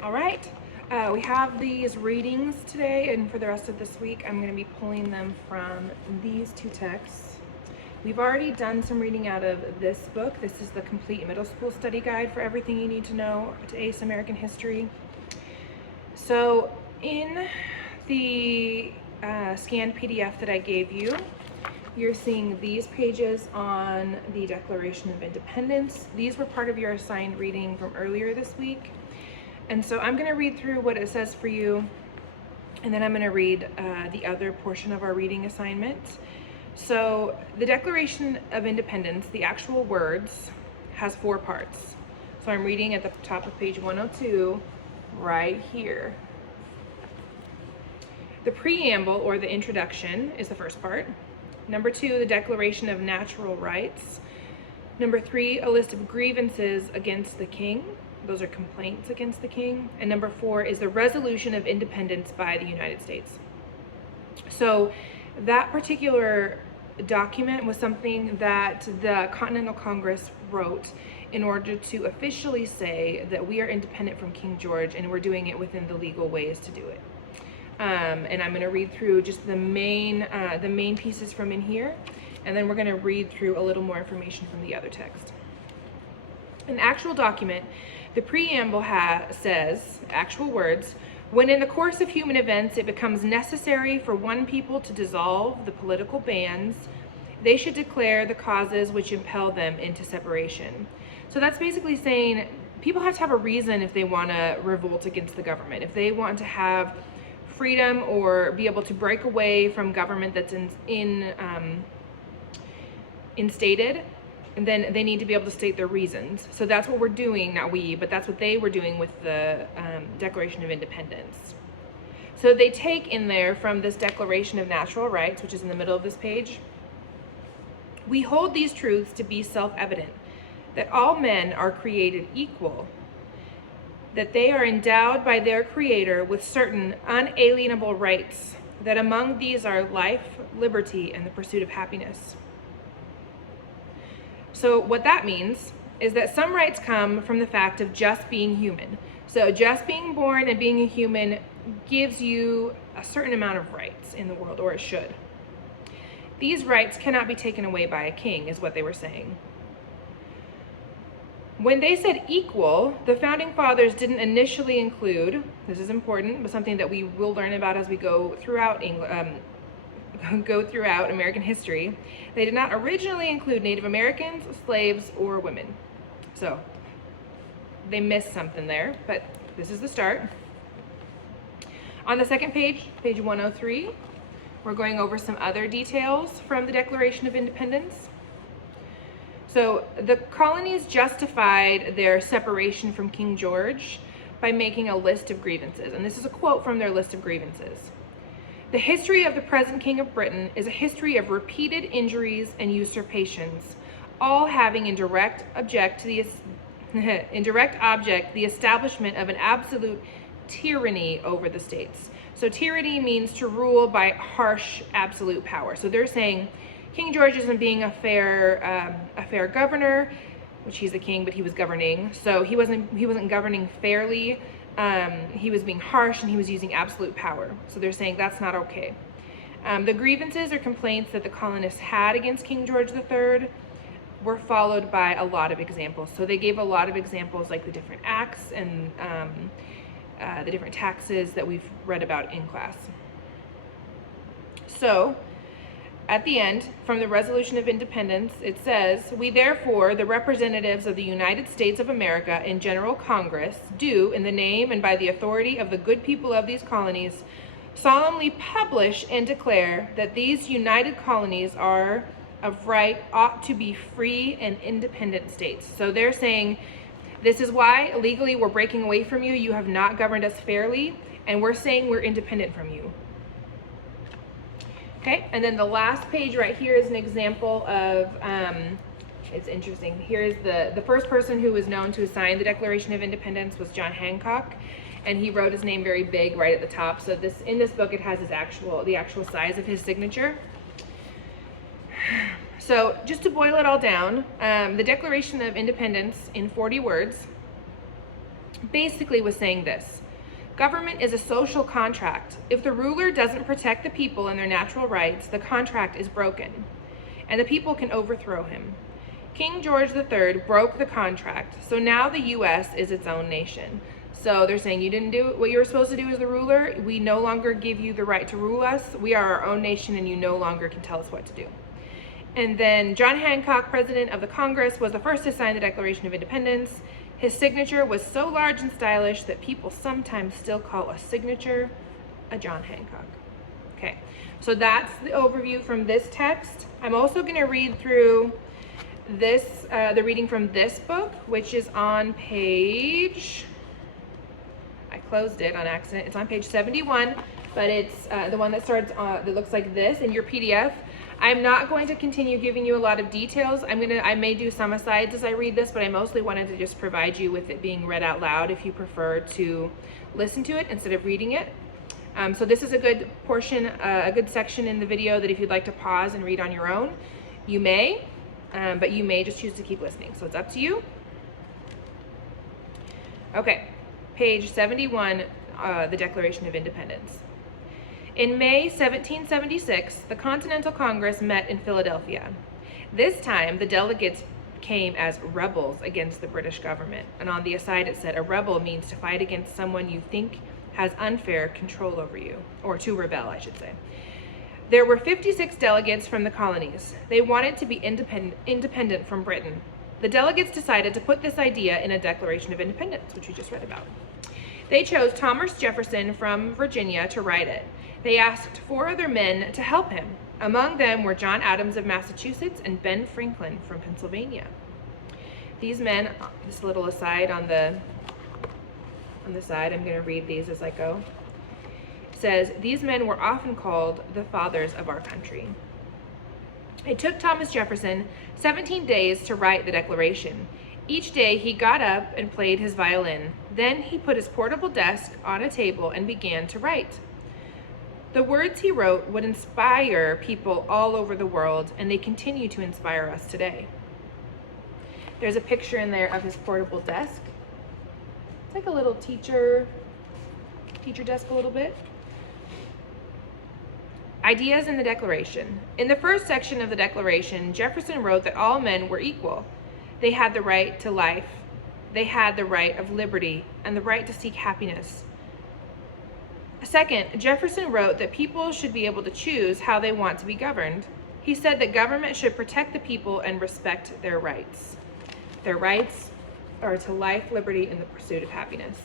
All right, we have these readings today, and for the rest of this week, I'm going to be pulling them from these two texts. We've already done some reading out of this book. This is the Complete Middle School Study Guide for everything you need to know to ace American history. So in the scanned PDF that I gave you, you're seeing these pages on the Declaration of Independence. These were part of your assigned reading from earlier this week. And so I'm going to read through what it says for you, and then I'm going to read the other portion of our reading assignment. So the Declaration of Independence, the actual words, has 4 parts. So I'm reading at the top of page 102 right here. The preamble, or the introduction, is the first part. Number 2, the Declaration of Natural Rights. Number 3, a list of grievances against the king. Those are complaints against the king. And number 4 is the Resolution of Independence by the United States. So that particular document was something that the Continental Congress wrote in order to officially say that we are independent from King George, and we're doing it within the legal ways to do it. And I'm going to read through just the main pieces from in here, and then we're going to read through a little more information from the other text. An actual document, the preamble says, actual words, when in the course of human events it becomes necessary for one people to dissolve the political bands, they should declare the causes which impel them into separation. So that's basically saying people have to have a reason if they want to revolt against the government. If they want to have freedom or be able to break away from government that's instated, and then they need to be able to state their reasons. So that's what we're doing, not we, but that's what they were doing with the Declaration of Independence. So they take in there from this Declaration of Natural Rights, which is in the middle of this page, we hold these truths to be self-evident, that all men are created equal, that they are endowed by their Creator with certain unalienable rights, that among these are life, liberty, and the pursuit of happiness. So what that means is that some rights come from the fact of just being human. So just being born and being a human gives you a certain amount of rights in the world, or it should. These rights cannot be taken away by a king, is what they were saying. When they said equal, the founding fathers didn't initially include, this is important, but something that we will learn about as we go throughout American history, they did not originally include Native Americans, slaves, or women. So they missed something there, but this is the start. On the second page, page 103, we're going over some other details from the Declaration of Independence. So the colonies justified their separation from King George by making a list of grievances, and this is a quote from their list of grievances. The history of the present King of Britain is a history of repeated injuries and usurpations, all having in direct object the establishment of an absolute tyranny over the states. So tyranny means to rule by harsh absolute power. So they're saying King George isn't being a fair governor, which he's a king, but he was governing. So he wasn't governing fairly. He was being harsh, and he was using absolute power. So they're saying that's not okay. The grievances or complaints that the colonists had against King George III were followed by a lot of examples. So they gave a lot of examples, like the different acts and the different taxes that we've read about in class. So at the end, from the Resolution of Independence, it says, we therefore, the representatives of the United States of America in General Congress, do, in the name and by the authority of the good people of these colonies, solemnly publish and declare that these united colonies are of right, ought to be free and independent states. So they're saying, this is why legally we're breaking away from you. You have not governed us fairly, and we're saying we're independent from you. Okay, and then the last page right here is an example of, it's interesting. Here's the first person who was known to sign the Declaration of Independence was John Hancock, and he wrote his name very big right at the top. So in this book, it has the actual size of his signature. So just to boil it all down, the Declaration of Independence in 40 words basically was saying this: government is a social contract. If the ruler doesn't protect the people and their natural rights, the contract is broken, and the people can overthrow him. King George III broke the contract, so now the U.S. is its own nation. So they're saying, you didn't do what you were supposed to do as the ruler. We no longer give you the right to rule us. We are our own nation, and you no longer can tell us what to do. And then John Hancock, President of the Congress, was the first to sign the Declaration of Independence. His signature was so large and stylish that people sometimes still call a signature a John Hancock. Okay, so that's the overview from this text. I'm also going to read through this, the reading from this book, which is on page, I closed it on accident. It's on page 71, but it's the one that starts that looks like this in your PDF. I'm not going to continue giving you a lot of details. I may do some asides as I read this, but I mostly wanted to just provide you with it being read out loud if you prefer to listen to it instead of reading it. So this is a good portion, a good section in the video that if you'd like to pause and read on your own, you may, but you may just choose to keep listening. So it's up to you. Okay, page 71, the Declaration of Independence. In May 1776, the Continental Congress met in Philadelphia. This time, the delegates came as rebels against the British government. And on the aside, it said, a rebel means to fight against someone you think has unfair control over you, or to rebel, I should say. There were 56 delegates from the colonies. They wanted to be independent from Britain. The delegates decided to put this idea in a Declaration of Independence, which we just read about. They chose Thomas Jefferson from Virginia to write it. They asked 4 other men to help him. Among them were John Adams of Massachusetts and Ben Franklin from Pennsylvania. These men, this little aside on the side, I'm going to read these as I go. It says, these men were often called the fathers of our country. It took Thomas Jefferson 17 days to write the Declaration. Each day he got up and played his violin. Then he put his portable desk on a table and began to write. The words he wrote would inspire people all over the world, and they continue to inspire us today. There's a picture in there of his portable desk. It's like a little teacher desk a little bit. Ideas in the Declaration. In the first section of the Declaration, Jefferson wrote that all men were equal. They had the right to life. They had the right of liberty and the right to seek happiness. Second, Jefferson wrote that people should be able to choose how they want to be governed. He said that government should protect the people and respect their rights. Their rights are to life, liberty, and the pursuit of happiness.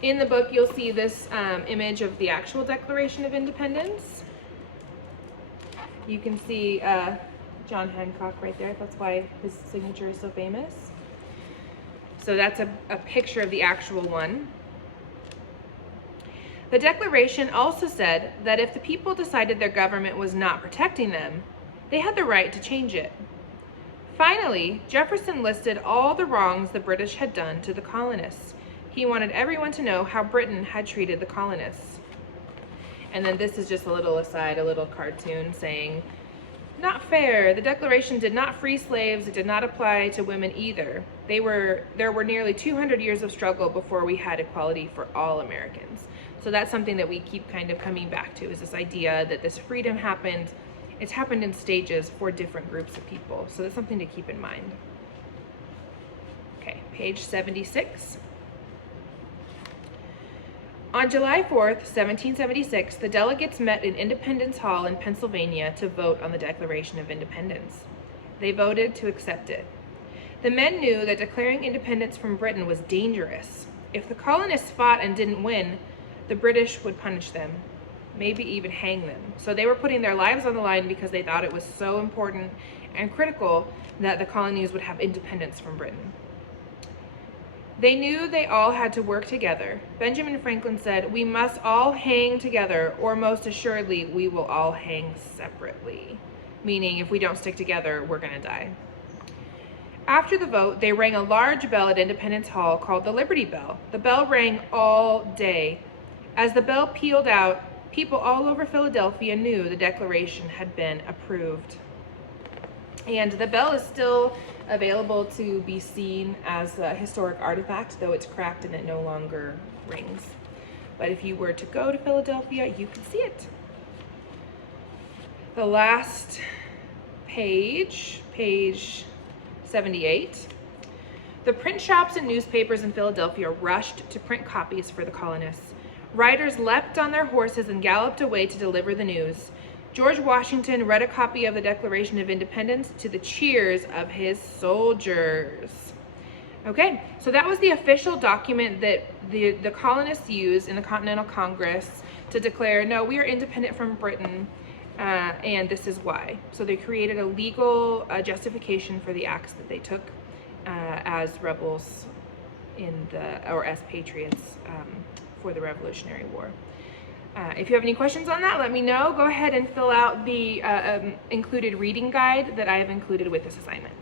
In the book, you'll see this image of the actual Declaration of Independence. You can see John Hancock right there. That's why his signature is so famous. So that's a picture of the actual one. The Declaration also said that if the people decided their government was not protecting them, they had the right to change it. Finally, Jefferson listed all the wrongs the British had done to the colonists. He wanted everyone to know how Britain had treated the colonists. And then this is just a little aside, a little cartoon saying, not fair. The Declaration did not free slaves. It did not apply to women either. There were nearly 200 years of struggle before we had equality for all Americans. So that's something that we keep kind of coming back to, is this idea that this freedom happened. It's happened in stages for different groups of people. So that's something to keep in mind. Okay, page 76. On July 4th, 1776, the delegates met in Independence Hall in Pennsylvania to vote on the Declaration of Independence. They voted to accept it. The men knew that declaring independence from Britain was dangerous. If the colonists fought and didn't win, the British would punish them, maybe even hang them. So they were putting their lives on the line because they thought it was so important and critical that the colonies would have independence from Britain. They knew they all had to work together. Benjamin Franklin said, "We must all hang together, or most assuredly, we will all hang separately." Meaning, if we don't stick together, we're gonna die. After the vote, they rang a large bell at Independence Hall called the Liberty Bell. The bell rang all day. As the bell pealed out, people all over Philadelphia knew the Declaration had been approved. And the bell is still available to be seen as a historic artifact, though it's cracked and it no longer rings. But if you were to go to Philadelphia, you could see it. The last page, page 78. The print shops and newspapers in Philadelphia rushed to print copies for the colonists. Riders leapt on their horses and galloped away to deliver the news. George Washington read a copy of the Declaration of Independence to the cheers of his soldiers. Okay, so that was the official document that the colonists used in the Continental Congress to declare, no, we are independent from Britain, and this is why. So they created a legal justification for the acts that they took as rebels or as patriots for the Revolutionary War. If you have any questions on that, let me know. Go ahead and fill out the included reading guide that I have included with this assignment.